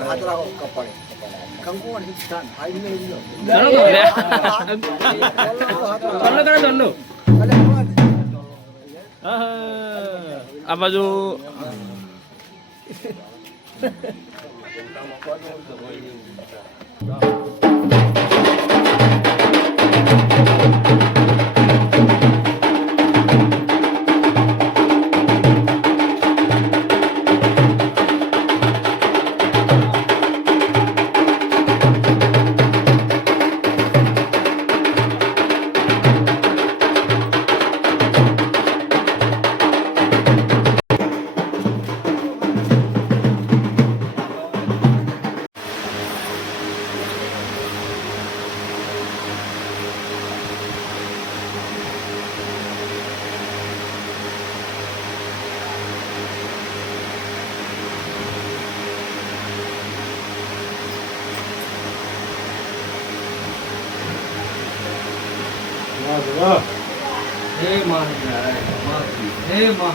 હાથરા કપાળે કંકુ આ બાજુ હે માં હે માં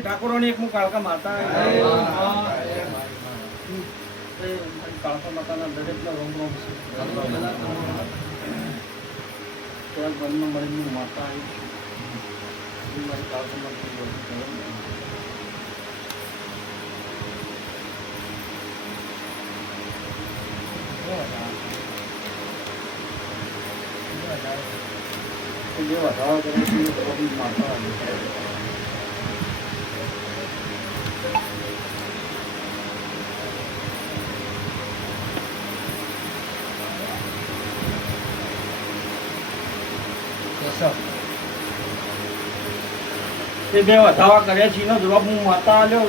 ઠાકોરોની એક હું કાળકા માતા કાળકા માતાના દરેકના રોમ રોમ છે ઘરમાં મળીને માતા આવી મારી કાળકા માતા જે વધારો કરે માતા આવી તે બે વધાવા કર્યા છે જવાબ હું માતા આલ્યો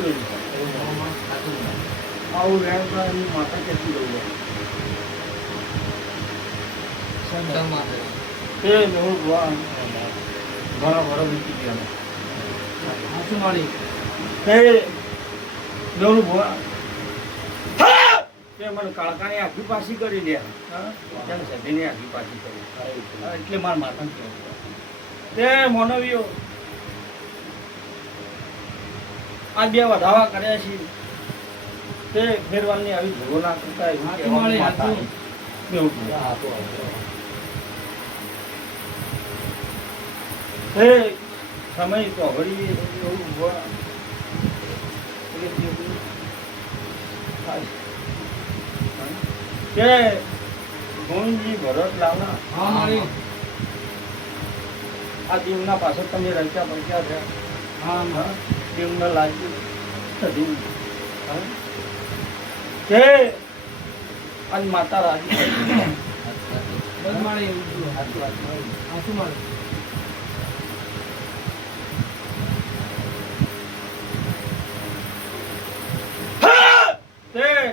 આવું વેણ માતા કેટલી લઉં એ નવું ઘણા ઘણા વીતી ગયા શું મારી એ નવું ભવા તે મને કાળકાની આખી પાછી કરી દે તેને સધીની આખી પાછી કરી એટલે મારા માતા તે મોનવીઓ આ બે વધાવા કર્યા છે તે ફેરવાની આવી ભૂલો ના કરતા સમય તો ઘડી એવું કે ગોવિંદજી ભરત લાવના આ દીવના પાછળ તમે રચ્યા પડ્યા છે હા દીવને લાગ્યું કે અને માતા રાજી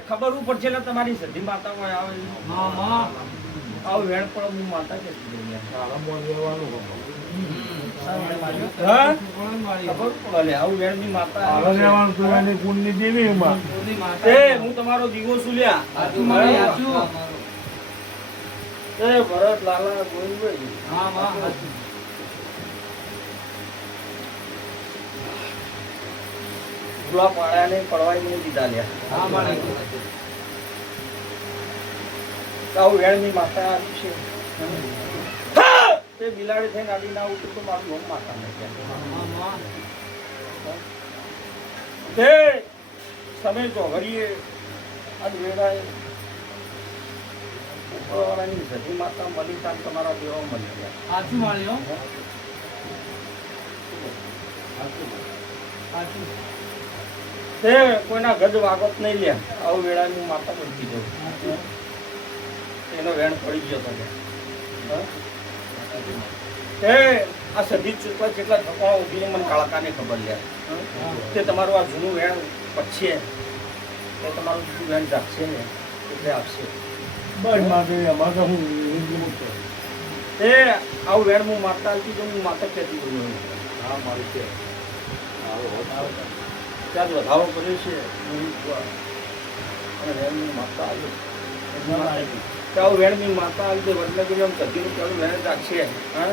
ખબર પડશે એટલે તમારી સધી માતા કોઈ આવે આવું વેણ પણ હું માતા કે હું તમારો દીવો સુલ્યા ભરત લાલા ગોવિંદભાઈ ભૂલા પાડ્યા ને પડવાઈ નહીં દીધા લ્યા આવું વેણ ની માતા આવી છે તે બિલાડી થઈને આડી ના ઉઠું તો મારું નામ માતા તે સમય તો ઘડીએ આજ વેળાએ ઉપરવાળાની સધી માતા મળી તાન તમારા દેવા મળી ગયા સાચું મળ્યો તે કોઈના ગજ વાગત નહીં લે આવું વેળાની માતા બનતી જવું એનો વેણ પડી ગયો તમે આ સદી ચૂકવા જેટલા ઠકાવા ઉભીને મને કાળકાને ખબર લે તે તમારું આ જૂનું વેણ પછી એ તમારું જૂનું વેણ જાગશે ને એટલે આપશે બસ માગે અમારે હું એ આવું વેણ હું માતા હતી તો હું માતા કહેતી બોલું હા મારું છે ત્યાં વધારો કર્યો છે અને વેણની માતા આવી ત્યાં વેણની માતા આવી તો વડનગરી આમ સતીનું પેલું વેણ જાગશે હા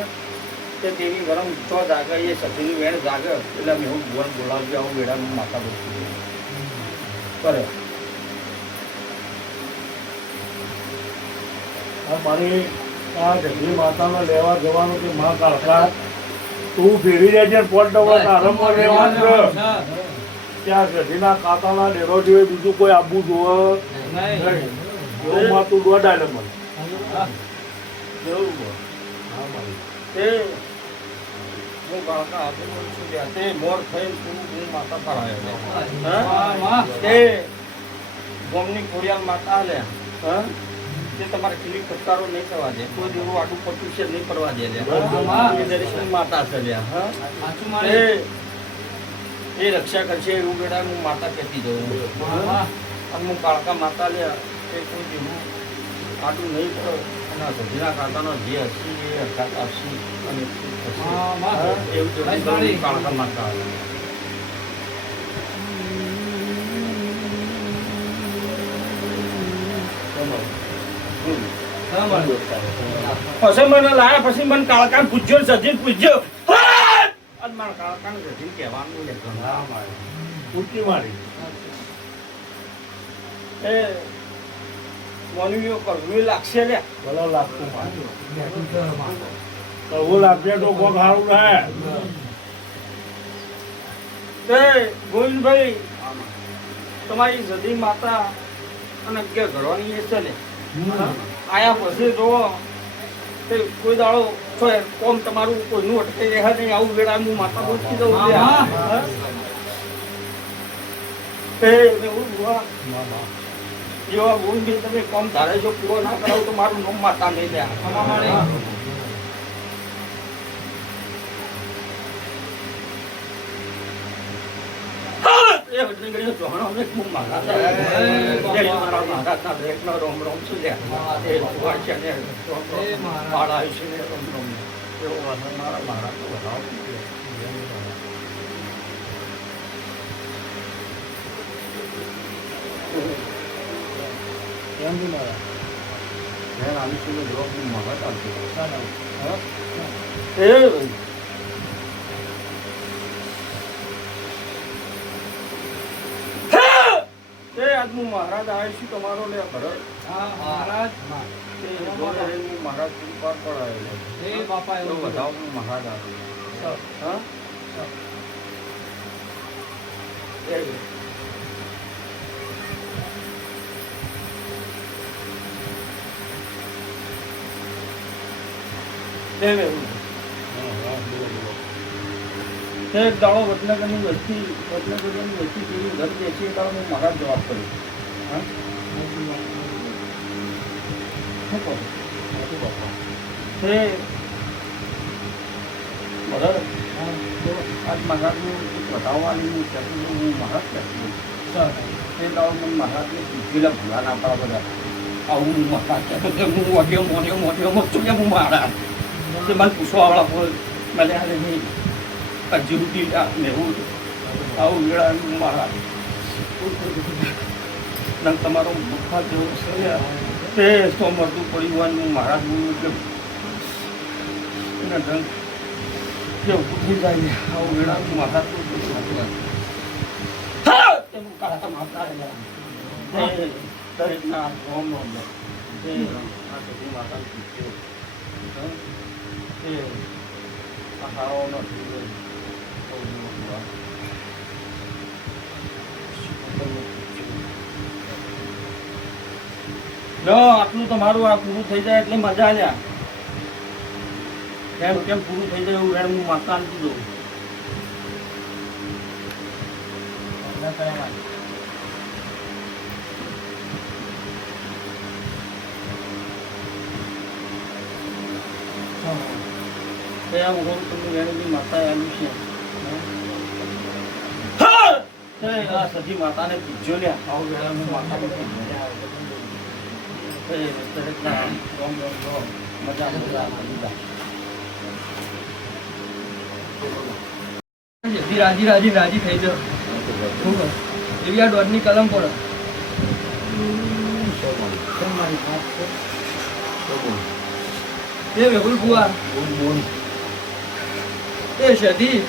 તે દેવી ગરમ તો જાગે એ સતીનું વેણ જાગે એટલે અમે હું ભુવન બોલાવજો આવું વેળાનું માતા બોલશું કરે મારી આ જગી માતાને લેવા જવાનું કે માં કાળકા તું ફેરી જાય છે પોટ ડબ્બા આરંભમાં રહેવાનું છે ત્યાં જગીના કાકાના ડેરો જોઈએ બીજું કોઈ આપવું જોવે નહીં માં તું દોડાય મને તે હું કાળકા હાથે બોલું છું ત્યાં તે મોર થઈને તું હું માતા કરાયો તે ગોમની ખોડિયાલ માતા લે હા તે તમારે ખીલી ફટકારો નહીં થવા દે કોઈ દેવું આટલું પટ્ટું છે નહીં પડવા દે દરેશની માતા છે લ્યા હા એ રક્ષા કરશે એવું બેડા હું માતા કહેતી જઉં અને હું કાળકા માતા લે એ કોઈ દેવું આટલું નહીં પડે અને સજીના કાકાનો જે હસી એ હરકત આપશી અને એવું જેવું કાળકા માતા આવે પછી મને લાયા પછી મને કાળકાને પૂછ્યો સજીન પૂછ્યો અને મારા કાળકાને સજીન કહેવાનું લે ઉલટી મારી એ મનુષ્યો કરવું લાગશે લે ભલો લાગતું કરવું લાગશે તો કોઈ સારું રહે તે ગોવિંદભાઈ તમારી સદી માતા અને કે ઘરવાની એ છે ને આયા પછી જો તે કોઈ દાડો છો કોમ તમારું કોઈનું અટકાઈ રહ્યા નહીં આવું વેળા હું માતા બોલતી દઉં જેવા બોલ બી તમે કોમ ધારે જો પૂરો ના કરાવો તો મારું નામ માતા નહીં લે મહારાજ આવે છે તમારો લે ભરત મહારાજ મહારાજ પાર પડાયેલો બાપા એવો વધાવ મહારાજ આવે હા એક દાડો વડનગરની વસ્તી જેવી ઘર બેસી દાડો હું મહારાજ જવાબ કર્યો હા શું કહું તે બરાબર આજ મહારાજનું વધાવવાની હું મહારાજ કહેતું તે દાડો મને મહારાજને પૂછેલા ભૂલા ના પાડવા બધા આવું મહારાજ કહેતો કે હું મોઢ્યો હું મહારાજ તે મને પૂછવાવાળા હોય મને હાલે નહીં અજુટી લેવું આવું વેળા મહારાજ તમારો મુખા જેવો છે તે તો મરતું પડ્યું હોય હું મહારાજ બોલું કે એના ઢંગ જે ઉઠી જાય આવું વેળા મહારાજ તેનું કાળા માતા દરેકના રોમ રોમ આ બધી માતા પૂછ્યો એ આ હાળો નથી આટલું તમારું આ પૂરું થઈ જાય એટલે મજા લ્યા કેમ કેમ પૂરું થઈ જાય એવું વેણ હું માતા નથી દઉં તમે વેણની માતા આવ્યું છે સજી માતાને પૂછજો લ્યા આવું વેળા હું માતા રાજી રાજી રાજી થઈ જાઓ એવી આ દોઢની કલમ પડે એ મેહુલ બુઆ એ સધી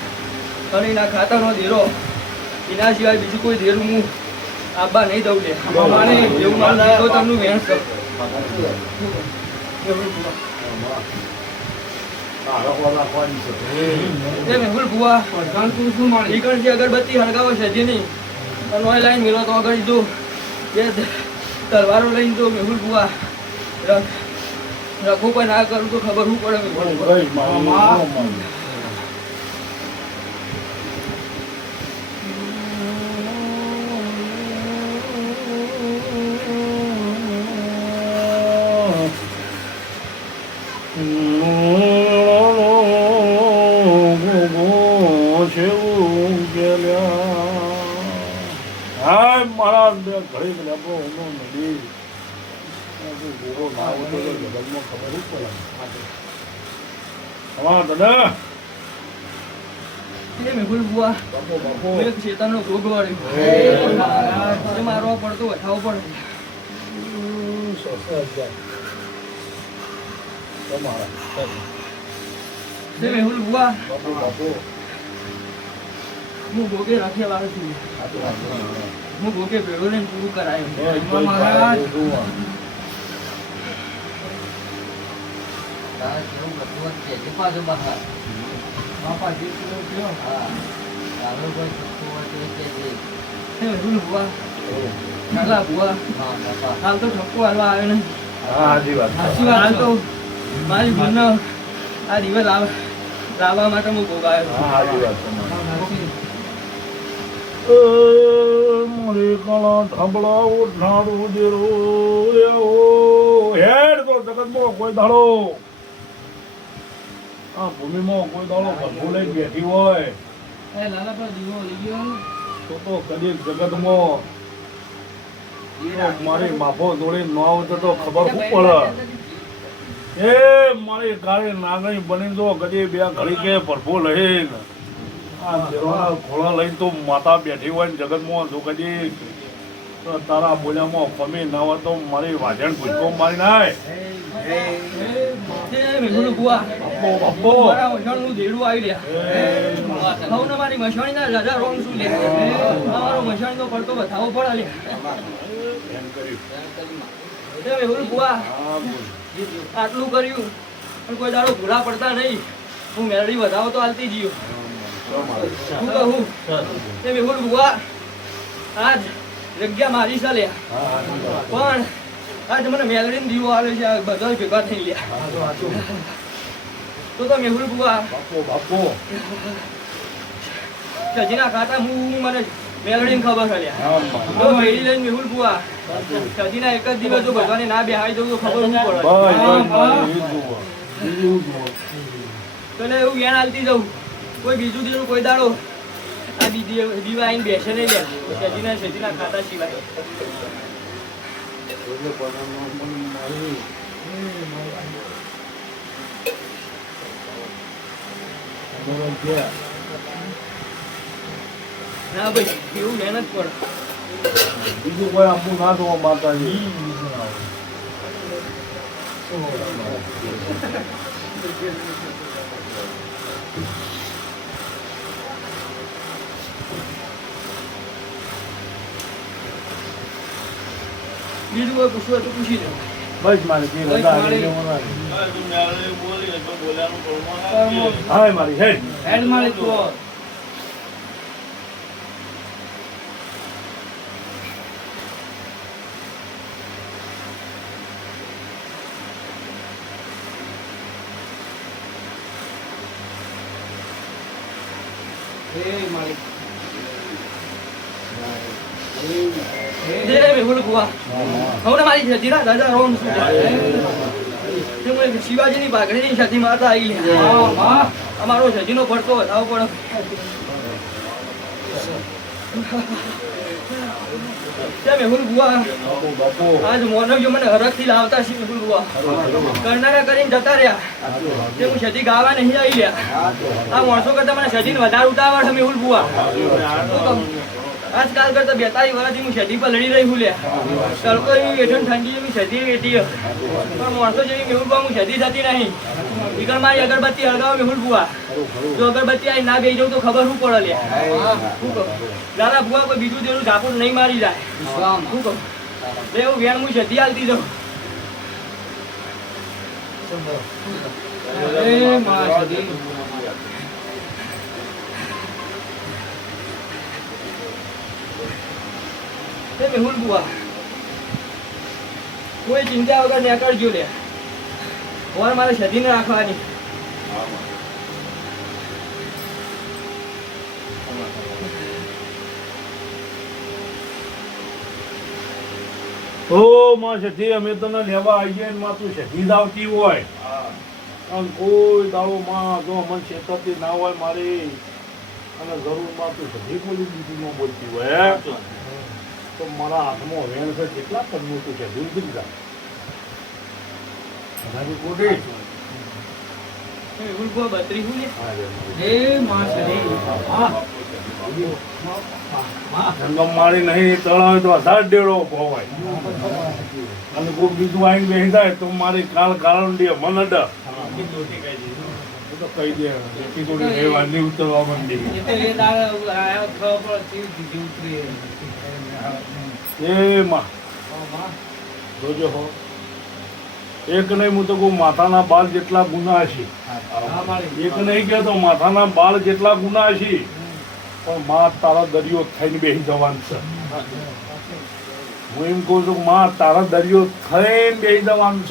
અને એના ખાતાનો દેરો એના સિવાય બીજું કોઈ દેરું હું આબા નહીં દઉં લે માને એવું માન તો તમને વેણ છે એ મેહુલ બુઆ ઈ કણથી અગરબત્તી હળગાવો સધીની અને લાઈન મેળો તો આગળ જો એ તલવારો લઈને જો મેહુલ બુઆ રખો કોઈ ના કરું તો ખબર શું પડે મારા ઘડી લેબો નદી ગોળો ના હોય તો જગતમાં ખબર જ પડે હા દાદા એ મેહુલ બુઆ એક શેતાનનો ભોગ વાળ્યો મારવા પડતો વઠાવો પડે મેહુલ બુઆ હું ભોગે રાખે વાળું છું હું ભોગે ભેળો લઈને પૂરું કરાયું હાલ તો ઠપકો હાલવા આવ્યો નહીં હાલ તો મારી ભૂલ આ દિવસ લાવવા માટે હું ભોગ આવ્યો મારી કળા થાંભળા ઉઠાડું દેરો હેડ તો જગતમાં કોઈ દાડો આ ભૂમિમાં કોઈ દાડો ભરપૂર લઈ બેઠી હોય તો કદી જગતમાં મારી માફો દોડી ન આવતો તો ખબર શું પડે એ મારી ગાડી નાગણી બની તો કદી બે ઘડી કે ભરપૂર લઈને આ દેરોના ખોળા લઈને તો માતા બેઠી હોય ને જગતમાં જો કદી તારા બોલ્યામાં કમી ના હોય તો મારી વાજણ ભૂચકો મારી નાય મારી મશાણી ના રાજા રોંગ શું લે મારો મશાણી નો પડતો બતાવો પડે આટલું કર્યું પણ કોઈ દાડો ભૂલા પડતા નહીં હું મેળવી વધાવો તો હાલતી જીવ હું કહું તે મેહુલ બુઆ આજ જગ્યા મારી છે લ્યા પણ આજ મને મેલડીને દીવો આવે છે બધા ભેગા થઈ લ્યા તો મેહુલ બુઆ સજીના ખાતા હું મને મેલડીને ખબર છે લ્યા તો મેળી લઈને મેહુલ બુઆ સજીના એક જ દિવસ જો ભગવાને ના બેહાઈ દઉં તો ખબર શું પડે એટલે એવું જ્ઞાન હાલતી જવું કોઈ બીજું દીધું કોઈ દાડો આ દીવા આવીને બેસે નહીં લે સજીના ખાતા સિવાય ના ભાઈ એવું મહેનત પડે બીજું કોઈ આપવું ના જોવા માતાજી બીજું કોઈ પૂછવું તો પૂછી લે બસ મારી હા મારી હેડ હેડ મારી તો શિવાજી ની પાઘડી ની સાથે માતા આવી અમારો સજીનો પડતો વધાવો પડે તે મેહુલ બુઆ બાપુ બાપુ આજ મોનવજો મને હરખથી લાવતા છે મેહુલ બુઆ કરનારા કરીને જતા રહ્યા તે હું સદી ગાવા નહીં આવી લ્યા આ માણસો કરતા મને સદીને વધારે ઉતાવળ છે મેહુલ બુઆ આજકાલ કરતા 42 વર્ષથી હું સદી પર લડી રહી હું લ્યા તડકો એવી વેઠણ ઠંડી એવી સદી વેઠી પણ માણસો જેવી મેહુલ બુઆ હું સદી થતી નહીં ઈકણ મારી અગરબત્તી હળગાવો મેહુલ બુઆ જો અગરબત્તી આવી ના બેસી જાઉં તો ખબર શું પડે લ્યા શું કહું દાદા બુઆ કોઈ બીજું તેનું ઝાપુર નહીં મારી જાય શું કહું એવું વેણ હું સદી હાલતી જાઉં મેહુલ બુઆ કોઈ ચિંતા વગર નીકળજો લે ઓર મારે સદીને રાખવાની ઓ માં સધી અમે તને લેવા આવીએ ને માં તું સધી આવતી હોય અને કોઈ દાડો માં જો અમને છેતરતી ના હોય મારી અને જરૂર માં તું સધી બોલી બીજું ન બોલતી હોય તો મારા હાથમાં વેણ છે કેટલા પદનું તું સધી ઉતરી જા કોટી મેહુલ બુઆ બત્રી હું લે જંગમ મારી નહીં તળાવે તો 1000 ડેડો ભવાય અને કોઈ બીજું આવીને બેસી જાય તો મારી કાળ કાળંડી મન અડ તો કહી દે એકી થોડી રહેવાની ઉતરવા માંડી એ માં જોજો હો એક નહીં હું તો કહું માથાના બાળ જેટલા ગુના છે એક નહીં કહેતો માથાના બાળ જેટલા ગુના છે પણ માં તારા દરિયો થઈને બેસી જવાનું છે હું એમ કહું છું માં તારા દરિયો થઈને બેસી જવાનું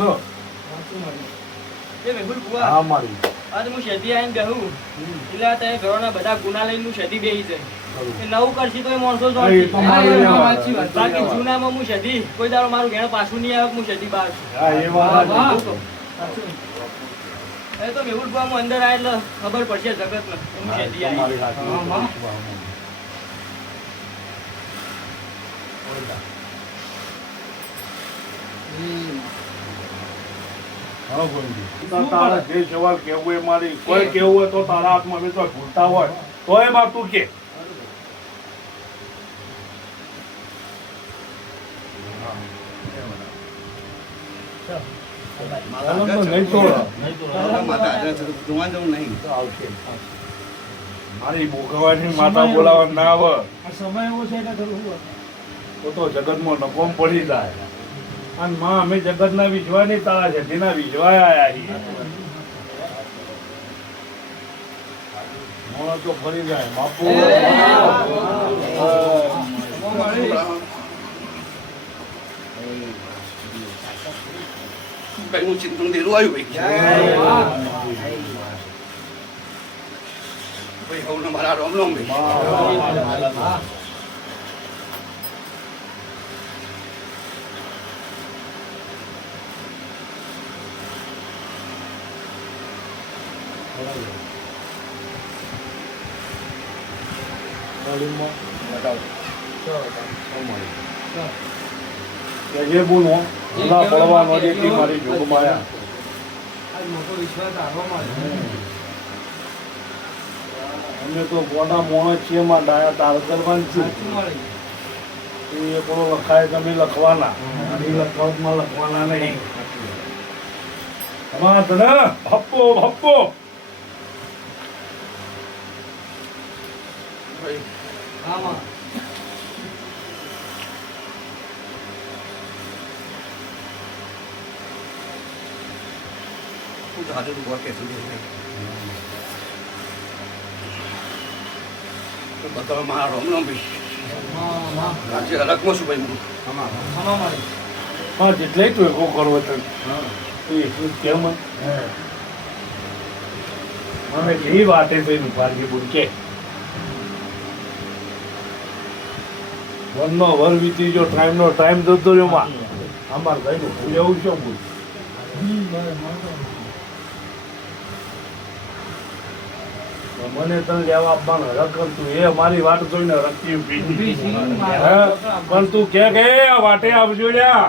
છે મેહુલ બુઆ હા મારી આજ હું સદી આવીને બેહું એટલે તે ઘરોના બધા ગુના લઈને હું સદી બેહી જાય નવું કરશી તો એ માણસો હા, એ તો મારી બાકી જૂનામાં હું સદી કોઈ દાડો મારું ઘેર પાછું નહીં આવે હું સદી બહાર છું હા એ વાત સાચી. એ તો મેહુલ બુઆ હું અંદર આવે એટલે ખબર પડશે જગતને હું સદી આવી તમારી સાચી. હા ગોવિંદજી. તારા જે સવાલ કહેવું એ મારી કોઈ કહેવું હોય તો તારા હાથમાં બી તો ભૂલતા હોય તો એ બાપ તું કે નહીં તો આવશે. મારી ભૂખવાની માતા બોલાવા ના આવે સમય એવો છે એટલે તો જગતમાં નકોમ પડી જાય અને માં અમે જગતના વિજવાની તારા છે જેના વિજવાય આયા છીએ મોણો તો ફરી જાય બાપુ હું ચિંતન દેરું આવ્યું ભાઈ હવે મારા રામ રામ ભાઈ જે બોલો ના પડવાનો જેથી મારી જોગમાયા અમે તો ગોડા મોણ છીએ માં ડાયા તાર કરવાની છું એ પણ લખાય તમે લખવાના અને લખવામાં લખવાના નહીં અમાર ધન ભપ્પો ભપ્પો આમાં હાજર ઉભા કે બતાવો મારા રામ રામ ભાઈ આજે હરકમાં છું ભાઈ હા જેટલે તું એકો કરવો તને એટલું જ કેમ મને જે વાતે તો એનું ભાગ્ય બોલ કે વનનો વર વીતી જો ટાઈમનો ટાઈમ જતો રહ્યો માં અમાર ભાઈનું ભૂલ એવું શું બોલ મને તને લેવા આપવાનો હરખ કરતું એ અમારી વાટ જોઈને રખતી ઊભી છે. હે? પણ તું કે આ વાટે આવજો લ્યા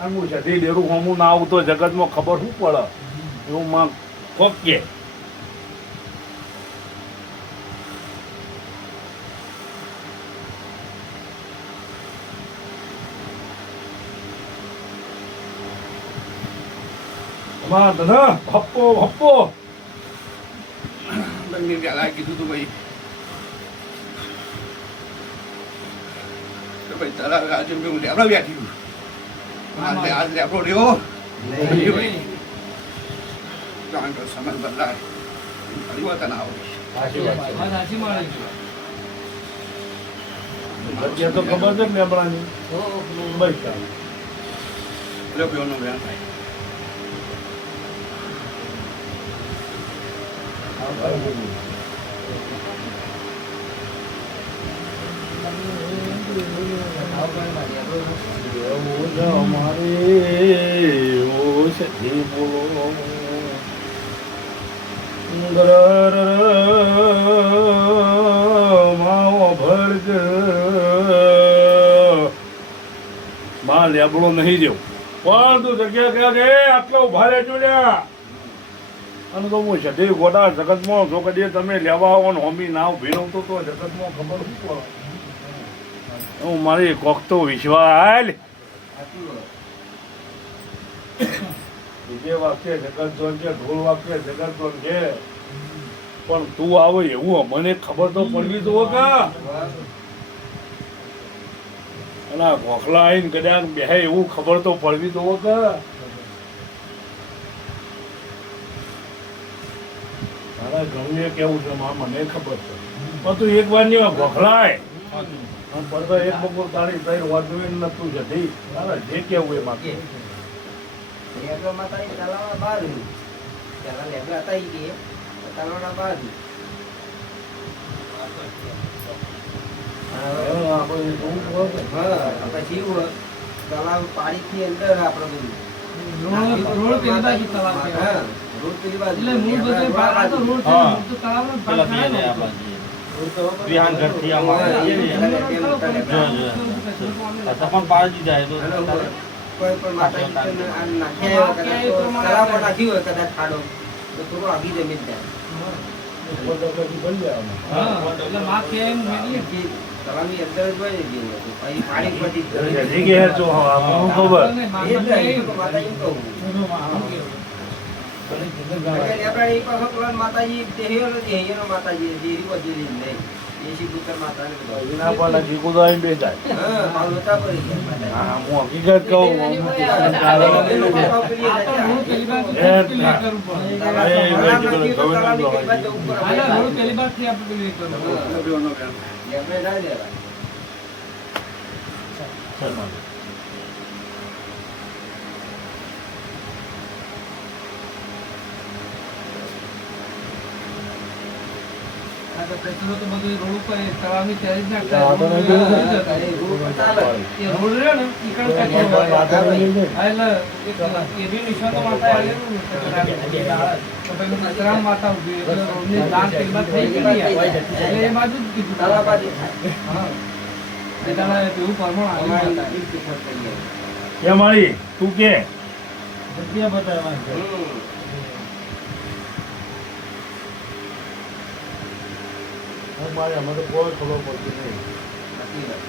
અને હું જતી ડેરું હોમું ના આવું તો જગતમાં ખબર શું પડે એવું માં કોક કે અમાર ધન ભપ્પો ભપ્પો બંને પહેલા કીધું તું ભાઈ તો ભાઈ તારા આજે હું લેબડા બેઠી આજ લેબડો રહ્યો નહીં ભાઈ કારણ કે સમય બદલાય પરિવર્તન આવે સાચી વાત છે. વાત સાચી મારી છે. અત્યારે તો ખબર છે ને લેબડાની બસ ચાલ. રૂપિયાનો વ્યાજ થાય એવું જ અમારે એવું છે જી બોલો માવો ભરગ માં લેબડો નહીં જેવું પણ તું જગ્યા ક્યાં કે આટલો ઉભા રહેજો લ્યા અને તો હું સધી ગોડા જગતમાં જો કદી તમે લેવા આવો ને હોમી ના ઉભી રહું તો જગતમાં ખબર શું પડે હું મારી કોક તો વિશ્વાસ બીજે વાક્ય જગત જોન છે ઢોલ વાક્ય જગત જોન છે પણ તું આવે એવું મને ખબર તો પડવી તો કા અને ગોખલા આવીને કદાચ બે એવું ખબર તો પડવી તો કા તારા ગમે કેવું છે મને ખબર છે પણ તું એક વાર ની ગોખલાય પડતા એક બપોર તારી તઈ વાંધું નતું જતી તારા જે કેવું એ બાકી લેબડા માતાજી તલાવના બહાર હતી. પહેલા લેબડા હતા ઈ કે તલાવના બહાર હતી. આપણે જોવું પડે. હા પછી એવું તલાવ પાણીથી અંદર આપણે બધું રોડ પેલી બાજુ તલાવ હા, કહેવાય. રોડ પેલી બાજુ. એટલે મૂળ બધે ભાગ આ તો રોડ છે, હા. મૂળ તો તળાવનો જ ભાગ ખરા ને. કોઈ પણ માતાજી આમ નાખ્યા હોય કદાચ તો તલાવમાં નાખ્યું હોય કદાચ ખાડો તો થોડો આગી જમીન જાય. હા, એટલે માં કે એમ મેળીએ. કે તલાવની અંદર જ હોય ને જે હતું. પછી પાણી પરથી જ જલ્દી ઘેર જો આપણને ખબર આપણને એ જ માનતા નહીં, નહીં. તો માતાજીને કહું. આપણે એ પાછો પેલા માતાજી દેહીઓ નથી, અહીંયાનો માતાજી દેરી વધેલી નહીં. દેશી પુત્ર માતાને બધા. એના પર જીકુ તો આવીને બેસી જાય. હા, પાછું લોચા પડી ગયા માતાજી. હા, હું હકીકત કહું આ તો રોડ પેલી બાજુ એ પેલી કરવું પડે. હાલે, રોડ પેલી બાજુથી આપણે પેલી કરવું પડે. રૂપિયાનો વ્યાજ આપણે ના લેવાય. આ તો કચરો તો બધો રોડ ઉપર એ તળાવની ચારે જ નાખતા. આ તો નહીં જોયું ને? એ રોડ બતાવે. એ રોડ રહ્યો ને, ઈ કણ કચરો હોય. હા, એટલે એક એવી નિશાનો માતા આલેલું ને કચરા. તો પેલું કચરામાં માતા ઊભી. એટલે રોડની દાન પેલી બાજુ થઈ ગઈ ને. એટલે એ બાજુ જ કીધું. તાલા બાજુ. હા. એ તારા એવું પરમાણ આવ્યું અમારી માતા. ઈદ પસંદ કરી લે. કે મારી તું કે જગ્યા બતાવવા છે. મારે અમે તો કોઈ ખબર પડતી નહીં. સાચી વાત.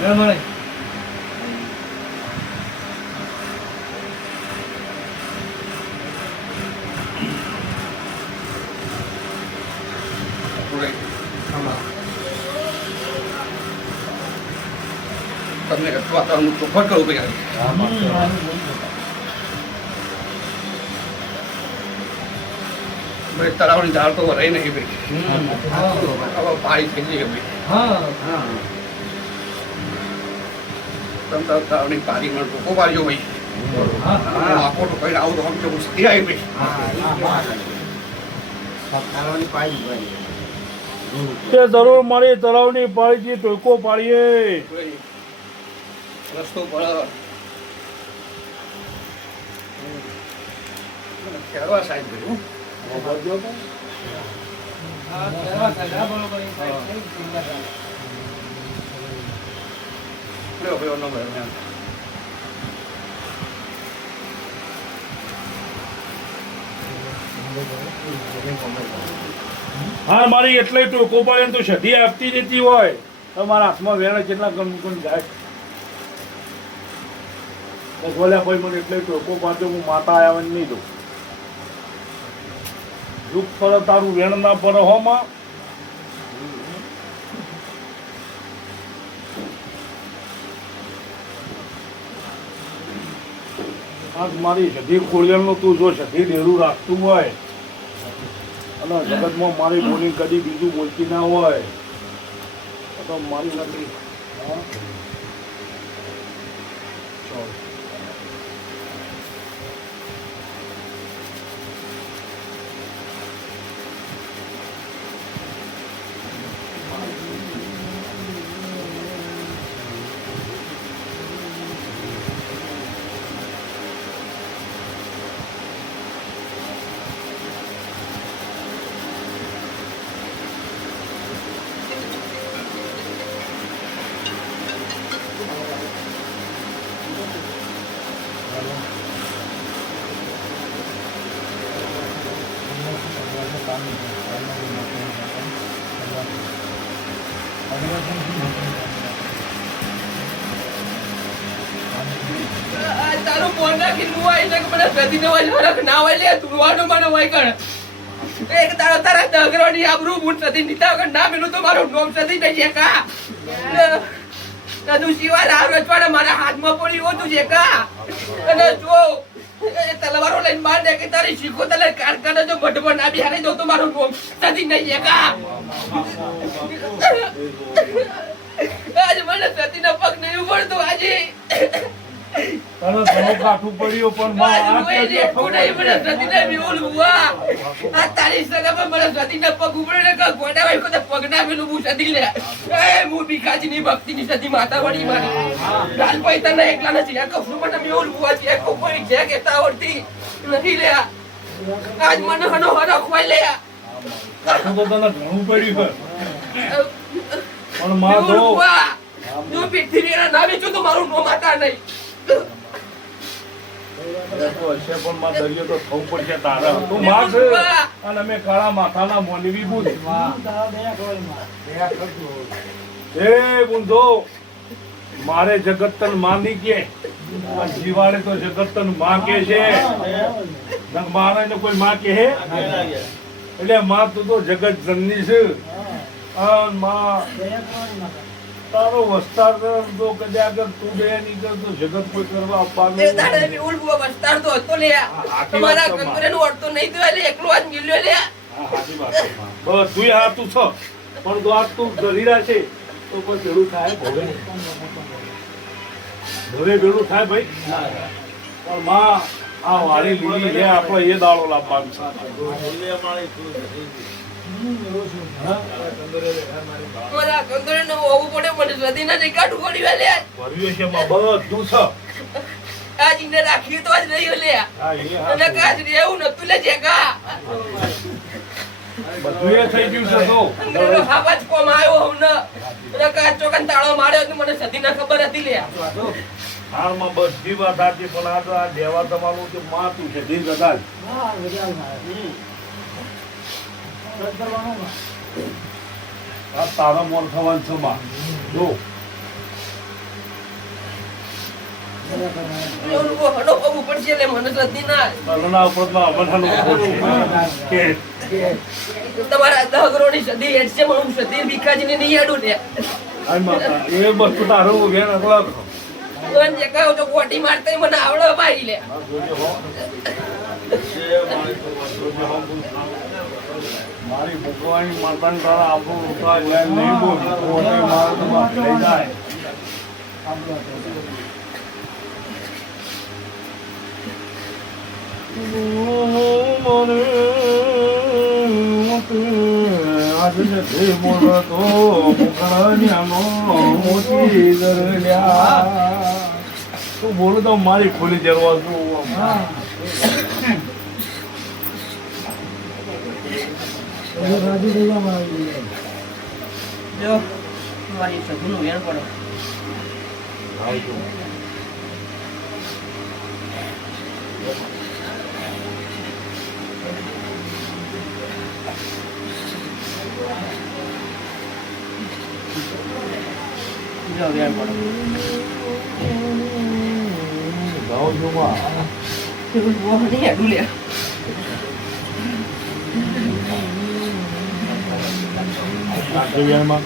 લે મળે. તમને વાતાવરણ ચોખ્ખો કરું ભાઈ ભાઈ તળાવની ધાર તો રહી નહીં ભાઈ હવે પાણી થઈ જઈએ ભાઈ હા. હા. તમે તળાવની પાણીમાં ટોકો પાડજો ભાઈ હા. આખો ટોકો આવું તો સમજો મુશ્કેલ આવી ભાઈ હા, ઈ જ વાત. તાલાવની પાઇપ ભરી. તે જરૂર મારી તળાવની પાળીથી ટોયકો પાડીએ. રસ્તો પડે ખેરવા સાહેબ કર્યું હા મારી એટલે ટોકો પડે ને તો સધી આપતી જતી હોય તો મારા હાથમાં વેણ કેટલા ગમ જાય બોલ્યા ભાઈ મને એટલે ટોકો પાડ્યો હું માતા આવ્યા નહીં દઉં દુઃખ પર તારું વેણ ના પર હોમાં આજ મારી સધી ખોળિયાળનું તું જો સધી ડેરું રાખતું હોય અને જગતમાં મારી બોલી કદી બીજું બોલતી ના હોય તો મારી નથી તારું ફોન રાખી નું હોય એટલે કે મને સદી નો હોય ના હોય લે તુડવાનો મને હોય કણ એક તારો તારા દગરોની આબરૂ હું સદી નીતા વગર ના મેલું તો મારું નોમ સદી નહીં કા તું સિવાય રાહ રચવાના મારા હાથમાં પડી હોતું છે કા અને જો તલવારો લઈને માર દે કે તારી શીખો તલે કારખાને જો મઢમાં ના બિહારી દો તો મારું નોમ સદી નહીં કા આજ મને સદીના પગ નહીં ઉભરતો આજે તને ઘણું કાઠું પડ્યું પણ માં આ તારી સગામાં મને સદીના પગ ઉભરે ને ગોડા ભાઈ કોઈ પગ ના મેલું હું સદી લે હું ભીખાજીની ભક્તિની સદી માતા વળી મારી લાલ ભાઈ તને એકલા નથી આ કફરું મને મેલું બુવા છે કોઈ છે કેતા આવડતી નથી લે આજ મને હનો હનો ખવાઈ લે કાઠું તો તને ઘણું પડ્યું પણ માં તો જો પૃથ્વીના ના વેચો તો મારું નો માતા નહીં હશે પણ માં દરિયો તો થવું પડશે તારે તું માં છે અને અમે કાળા માથાના મોનવી બુદ એ બુંધો મારે જગતન માં ની કે જીવાડે તો જગતન માં કે છે મારે ને કોઈ માં કે એટલે માં તું તો જગત જનની છે માં તારો વસ્તાર તો કદાચ તું બે નહીં કરતો જગત કોઈ કરવા આપવાનું વસ્તાર તો હતો લે તમારા કંકરેનું અડતો નહીં તો એટલે એકલો આજ મિલ્યો લે બસ તું હા તું છો પણ તો આજ તું ગરીરા છે તો કોઈ ભેડું થાય ભવે ભેડું થાય ભાઈ પણ માં આ વાળી લીલી છે આપણે એ દાડો લાવવાનું છે મારા કંદોરે હોવું પડે મને સદીના નહીં કાઢું પડી લે ભર્યું છે માં બધું છે આજ ઇને રાખી તો આજ નહીં લે અને કાજ રેવું નતું લે જેગા બધું એ થઈ ગયું છે તો અંદરનો હાવાજ કોમ આવ્યો હમને અને કાચ ચોકન તાળો માર્યો તો મને સદીના ખબર હતી લે હાલમાં બધી વાત સાચી પણ આ તો આ દેવા તમારું કે માં તું છે દી ગદાલ આ તારો મોર થવાનું છે માં જો હડો પગું પડશે લે મને સદીના તલના ઉપરમાં અમઠાનું કે તમારા દહગરોની સદી હેડશે પણ હું સદી ભીખાજીને નહીં હેડું ને આઈ માતા એ વસ્તુ તારું વેણ અગલા કોણ જે કહો તો કોટી મારતા મને આવડે ભાઈ લે મારી ભગવાન માતાને તારા આપણું ઉઠવા જાય નહીં બોલ કોટી માર તો લઈ જાય આજ નથી બોલતો મુકળન્યાનો મોતી દરલ્યા. તું બોલું તો મારી ખુલી જરવા છું. જો મારી સગુનું વેણ પડો. જો વેણ પડો. જાઉં છું માં. બહુ નહીં હેડું લે. આખરીયામાં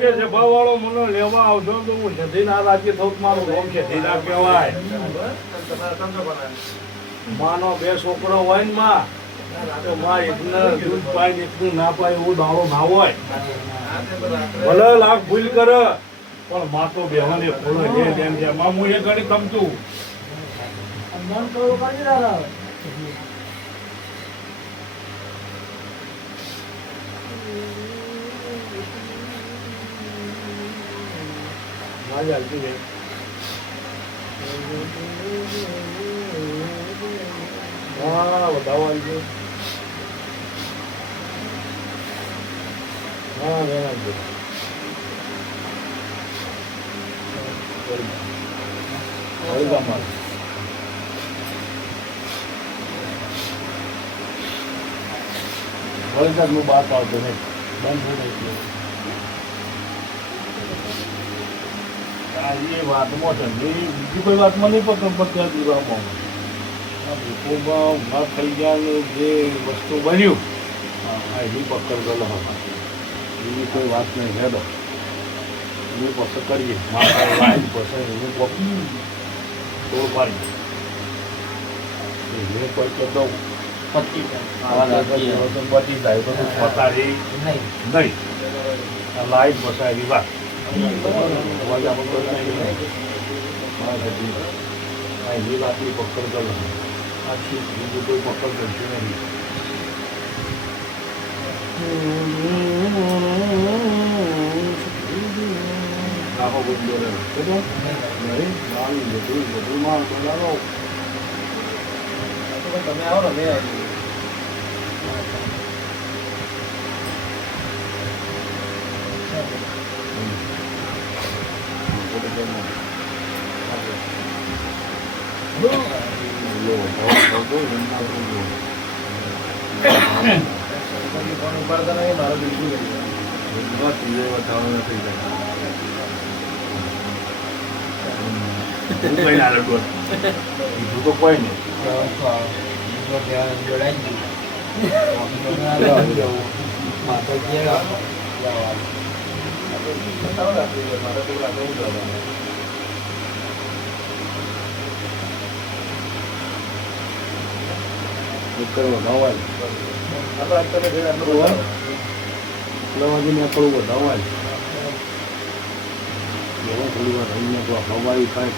કે સભાવાળો મને લેવા આવશો તો હું જતી ના રાખી થઉં મારું રોમ છે ધીરા કહેવાય. માનો બે છોકરો હોય ને માં તો માં એકને દૂધ પાય ને એકનું ના પાય એવો દાડો ના હોય. ભલે લાખ ભૂલ કરે પણ માં તો બેવાને ફોડો છે તેમ છે. માં હું એ ઘડી તમતું મજા આવતી છે. હા વધાવો આવી ગયો. હા વેણા છે. વળગાડનું બાપ આવતો નહીં બંધ થઈ ગયું. એ વાતમાં છે બીજી કોઈ વાતમાં નહીં પણ ત્યાં દીવામાં ભૂખોમાં ઊંઘા થઈ ગયા જે વસ્તુ બન્યું એની પકડ ગયેલો હતા. એની કોઈ વાત નહીં હેડો એ પસંદ કરીએ માતા પસંદ એને તોડ પાડીએ એને કોઈ કે દઉં બચી જાય તો પતારી નહીં લાઈટ બસાયેલી વાત રાત્રિ પકડ ગયો આખી બીજું કોઈ પકડ કરતું નહીં. આખો બધો નહીં બધું માં બોલાવો તમે આવો ને બીજું તો કોઈ નહીં. હવાઈ કાંઈ